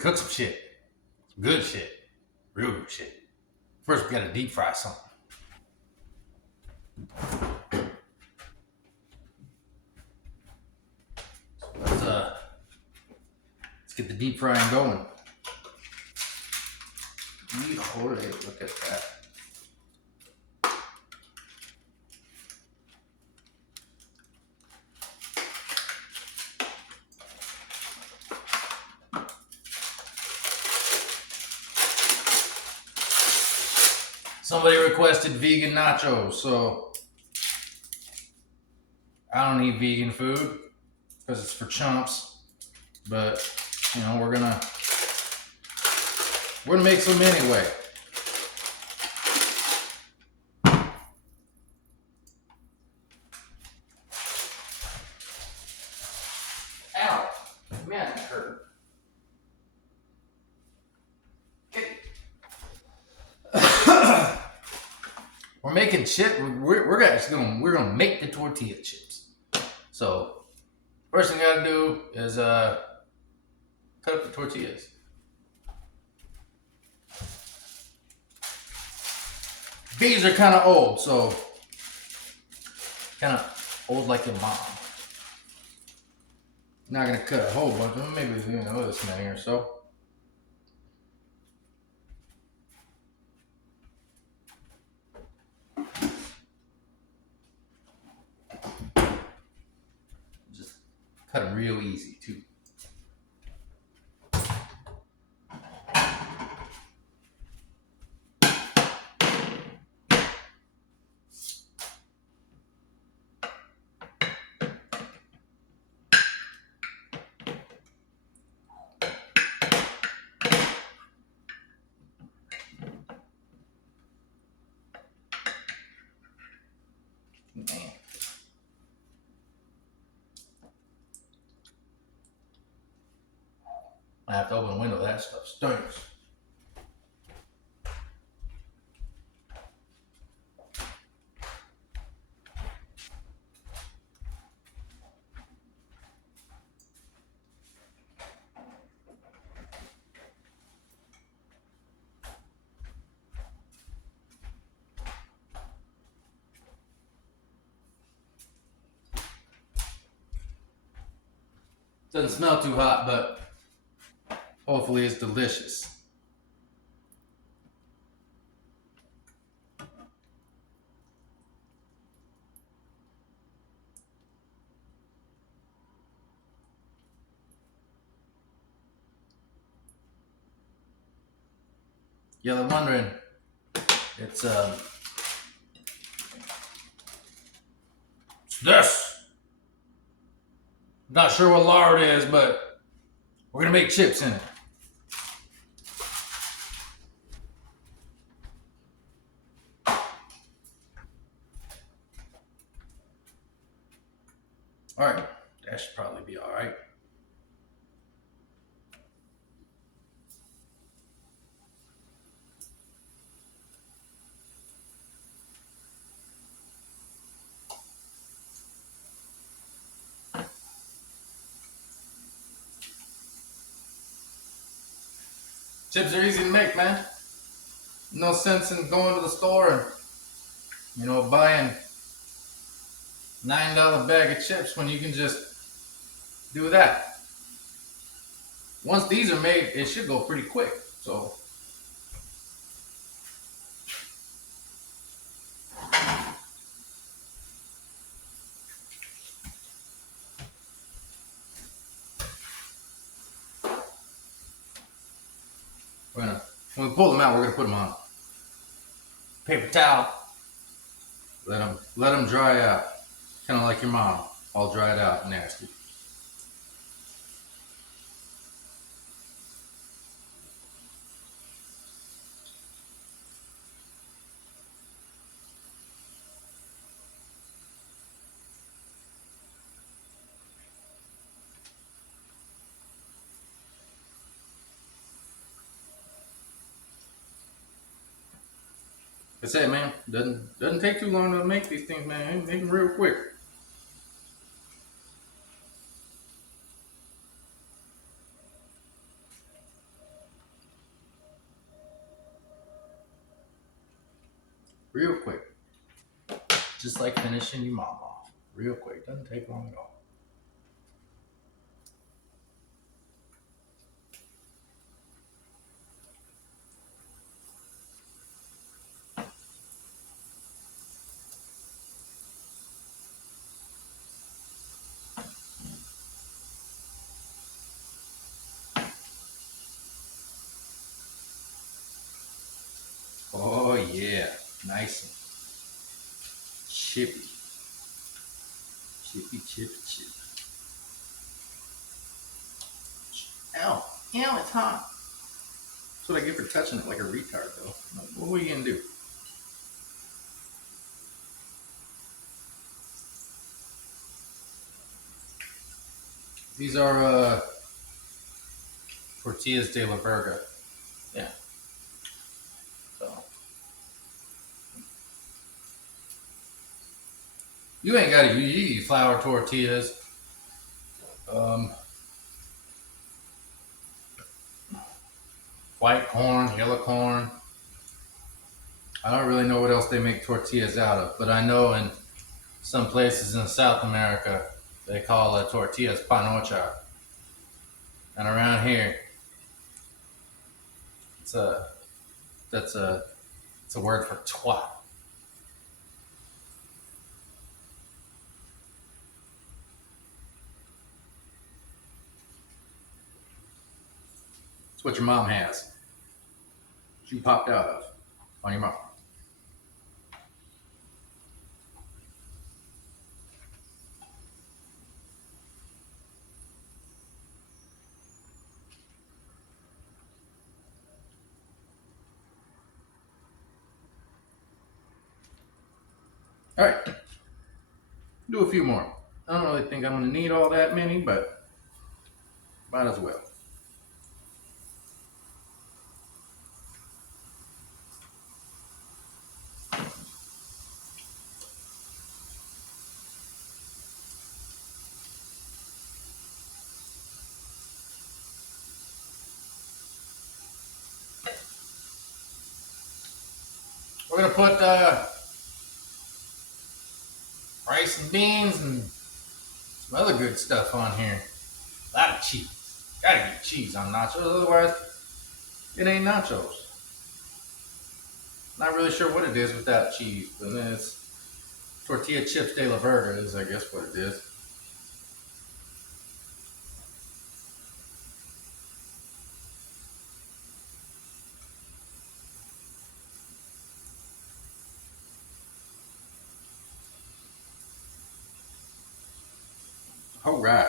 gonna cook some shit. Some good shit. Real good shit. First, we gotta deep fry something. Let's get the deep frying going. Look at that. Somebody requested vegan nachos, so I don't eat vegan food because it's for chumps. But you know, we're gonna make some anyway. Ow, man, that hurt. We're making chip. We're gonna make the tortilla chips. So first thing I gotta do is cut up the tortillas. These are kind of old, so kind of old like your mom. Not gonna cut a whole bunch of them. Maybe this many or so. Cut them real easy too. Man. I have to open the window. That stuff stinks. Doesn't smell too hot, but hopefully it's delicious. Y'all are wondering, it's this. Not sure what lard is, but we're gonna make chips in it. All right, that should probably be all right. Chips are easy to make, man. No sense in going to the store and, buying $9 bag of chips when you can just do that. Once these are made, it should go pretty quick. So when we pull them out, we're gonna put them on paper towel. Let them dry out, kind of like your mom, all dried out, nasty. I say, man, doesn't take too long to make these things, man. Make them real quick. just like finishing your mom off real quick. Doesn't take long at all. Oh yeah, nice and chippy, chippy, chippy, chippy. Ow, ow, it's hot. That's what I get for touching it like a retard, though. What were you gonna do? These are Tortillas de la Verga. Yeah. So you ain't got to use flour tortillas. Um, White corn, yellow corn. I don't really know what else they make tortillas out of, but I know in some places in South America they call tortillas panocha, and around here it's a that's a it's a word for twat. It's what your mom has. She popped out of on your mom. All right, do a few more. I don't really think I'm gonna need all that many, but might as well. We're gonna put rice and beans and some other good stuff on here. A lot of cheese. Gotta get cheese on nachos, otherwise it ain't nachos. Not really sure what it is without cheese, but it's tortilla chips de la Verga is, I guess, what it is. All right.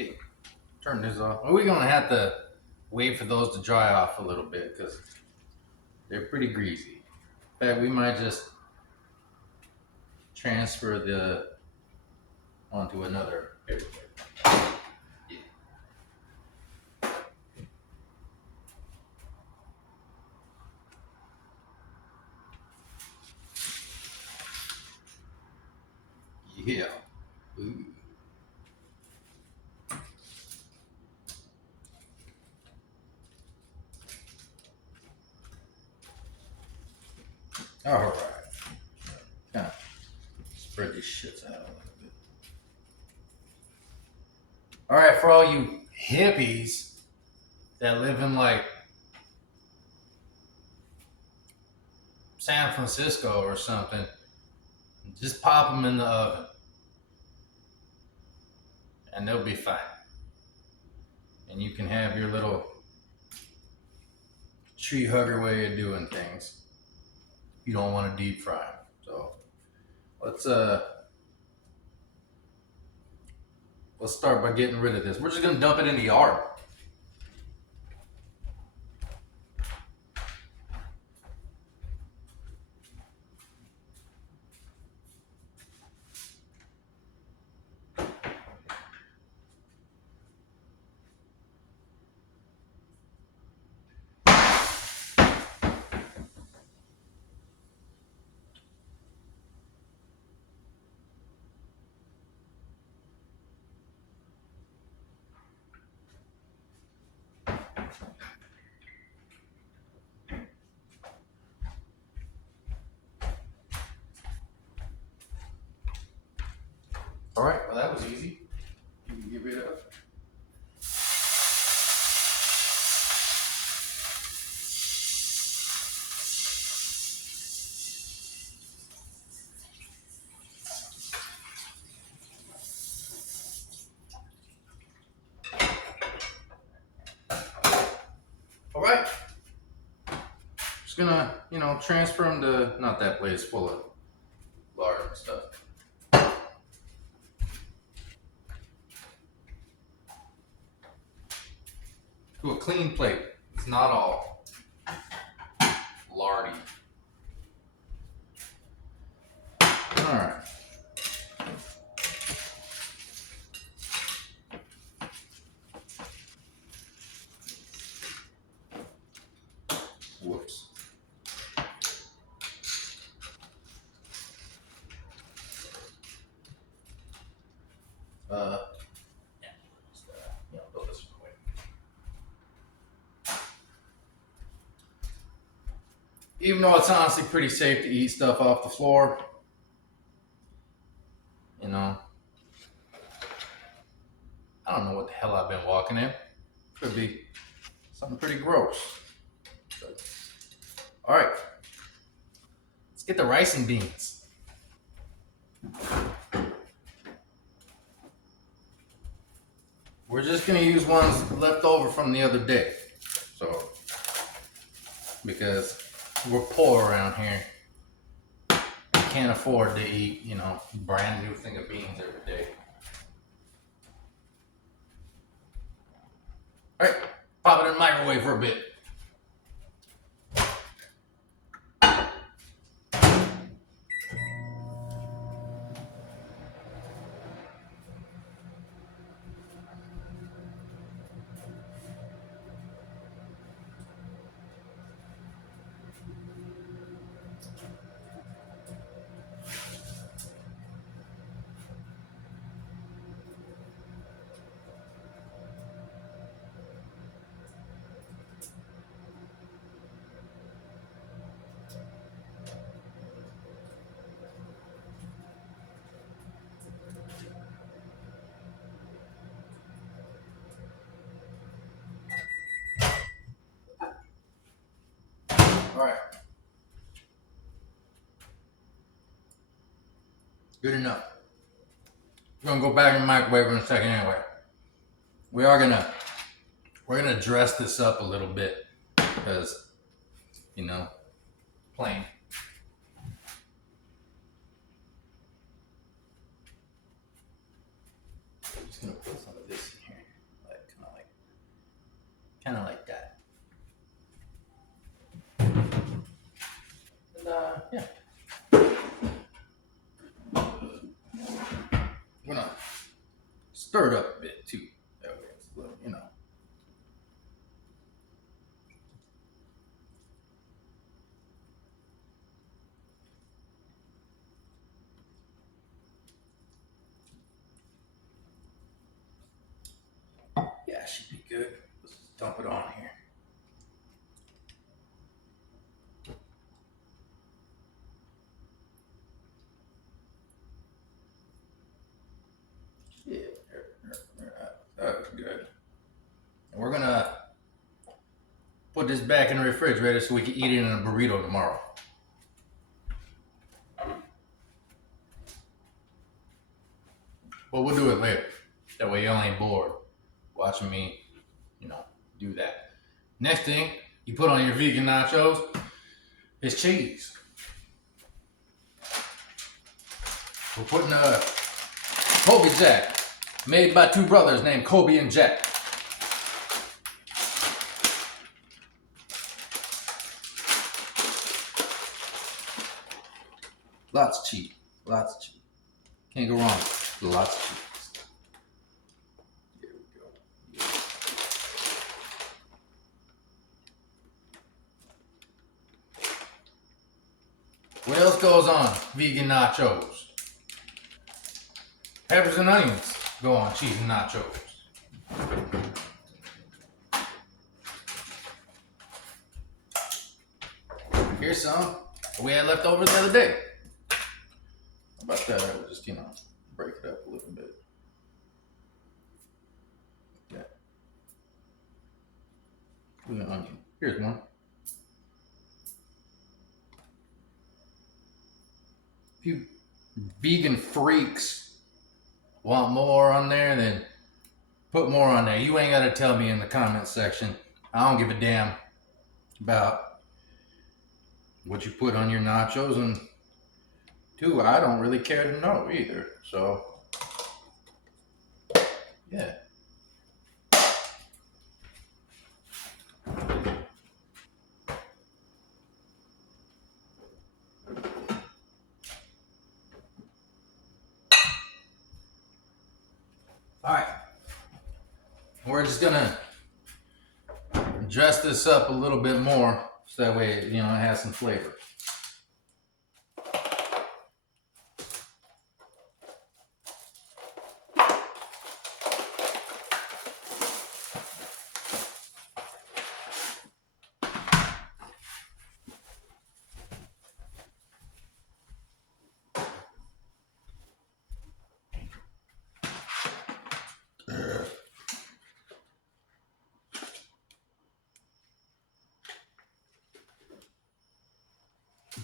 Okay, turn this off. We're gonna have to wait for those to dry off a little bit because they're pretty greasy. In fact, we might just transfer the onto another paper. Yeah. Ooh. All right. Kind of spread these shits out a little bit. All right, for all you hippies that live in like San Francisco or something, just pop them in the oven and they'll be fine. And you can have your little tree hugger way of doing things. You don't want to deep fry them. So let's start by getting rid of this. We're just gonna dump it in the yard. All right, well, that was easy. You can get rid of. All right. Just gonna, transfer them to, not that place full of lard and stuff. To a clean plate. It's not all lardy. All right. Whoops. Go this way. Even though it's honestly pretty safe to eat stuff off the floor, I don't know what the hell I've been walking in. Could be something pretty gross. But, all right, let's get the rice and beans. We're just gonna use ones left over from the other day. So, because we're poor around here, we can't afford to eat, brand new thing of beans every day. All right, pop it in the microwave for a bit. All right. Good enough. We're gonna go back in the microwave in a second anyway. We're gonna dress this up a little bit because, plain. I'm just gonna put some of this in here, kind of like that. And yeah. I'm gonna stir it up a bit too. That way it's a little, Yeah, it should be good. Let's just dump it on here. Yeah, that was good. And we're gonna put this back in the refrigerator so we can eat it in a burrito tomorrow. But we'll do it later. That way y'all ain't bored watching me, do that. Next thing you put on your vegan nachos is cheese. We're putting a Kobe Jack, made by two brothers named Kobe and Jack. Lots of cheese. Can't go wrong. Lots of cheese. Here we go. Yeah. What else goes on vegan nachos? Peppers and onions go on cheese and nachos. Here's some we had left over the other day. How about that? Just, break it up a little bit. Yeah. Onion. Here's one. If you vegan freaks want more on there, then put more on there. You ain't got to tell me in the comment section. I don't give a damn about what you put on your nachos, and two, I don't really care to know either. So, yeah. All right. We're just gonna dress this up a little bit more so that way, it has some flavor.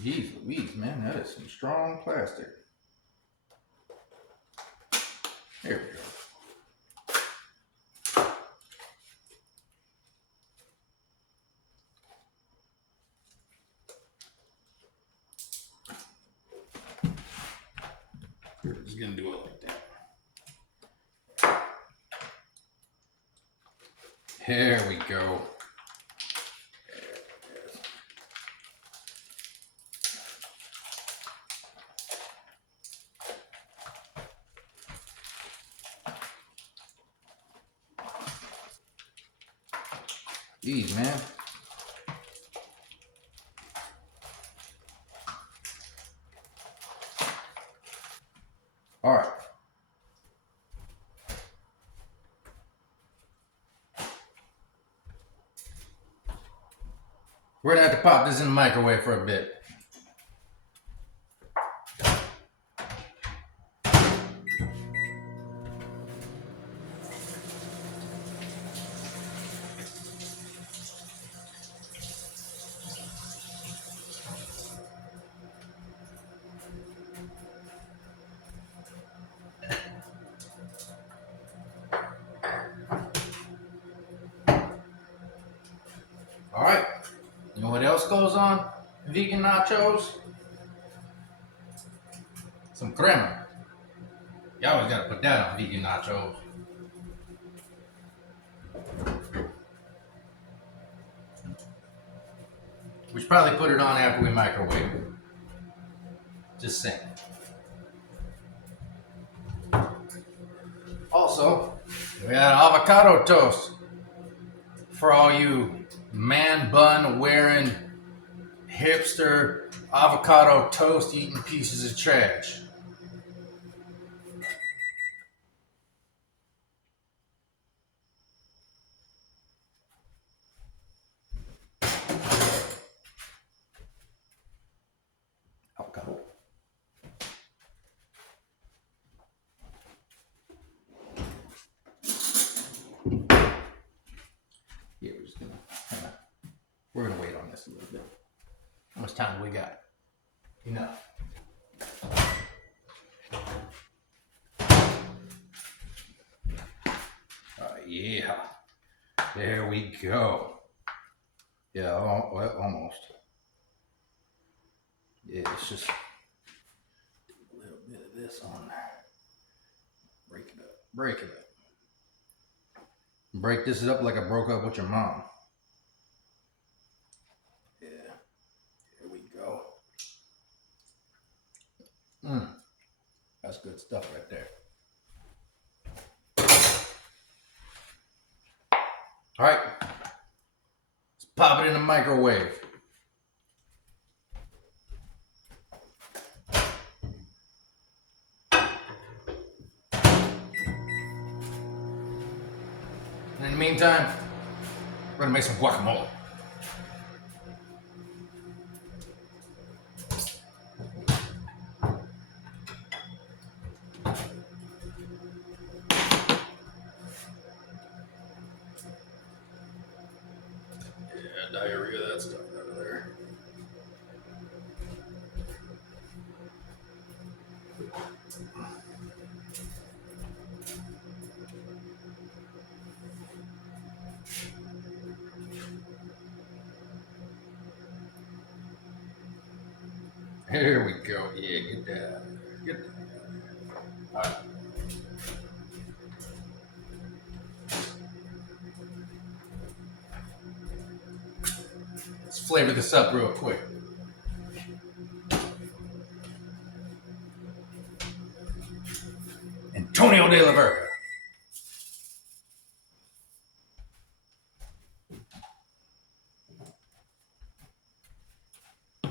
Jeez Louise, man, that is some strong plastic. There we go. We're just gonna do it like that. There we go. Jeez, man. All right. We're gonna have to pop this in the microwave for a bit. All right. You know what else goes on vegan nachos? Some crema. You always gotta put that on vegan nachos. We should probably put it on after we microwave it. Just saying. Also, we got avocado toast for all you man bun wearing hipster avocado toast eating pieces of trash. Avocado. Yeah, we're gonna wait on this a little bit. How much time do we got? Enough. Yeah. There we go. Yeah, well, almost. Yeah, it's just a little bit of this on there. Break it up. Break it up. Break this up like I broke up with your mom. Yeah. Here we go. That's good stuff right there. All right. Let's pop it in the microwave. In the meantime, we're gonna make some guacamole. Here we go. Yeah, get that. Get that. All right. Let's flavor this up real quick. Antonio de la Verga. A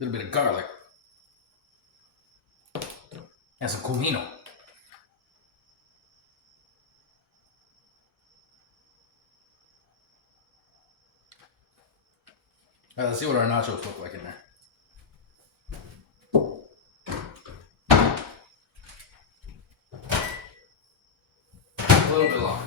little bit of garlic. And some comino. All right, let's see what our nachos look like in there. A little bit longer.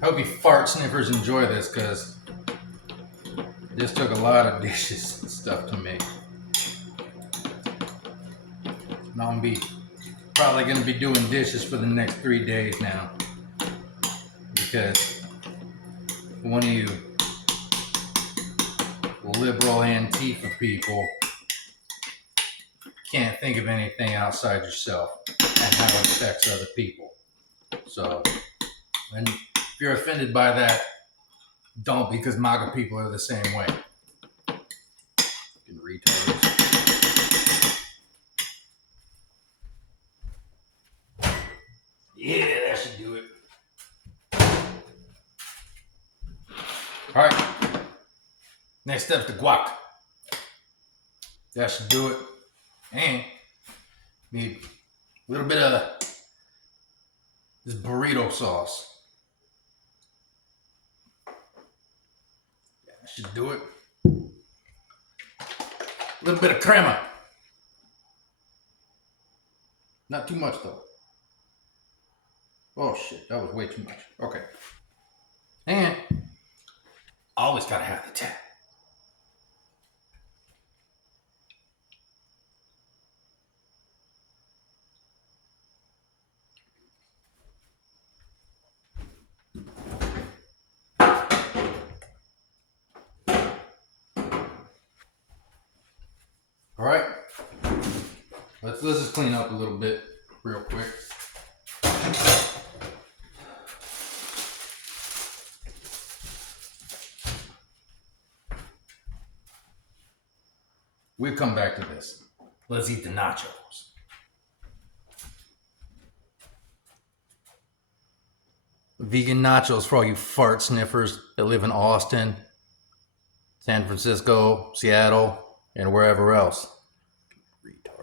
I hope you fart sniffers enjoy this, because this took a lot of dishes and stuff to make. And I'm probably gonna be doing dishes for the next 3 days now, because one of you liberal Antifa people can't think of anything outside yourself and how it affects other people. So, and if you're offended by that, don't, because MAGA people are the same way. Fucking retards. Yeah, that should do it. All right. Next step's the guac. That should do it. And need a little bit of this burrito sauce. That should do it. A little bit of crema. Not too much though. Oh shit, that was way too much. Okay. And always gotta have the tap. All right, let's just clean up a little bit real quick. We'll come back to this. Let's eat the nachos. Vegan nachos for all you fart sniffers that live in Austin, San Francisco, Seattle, and wherever else. Retard.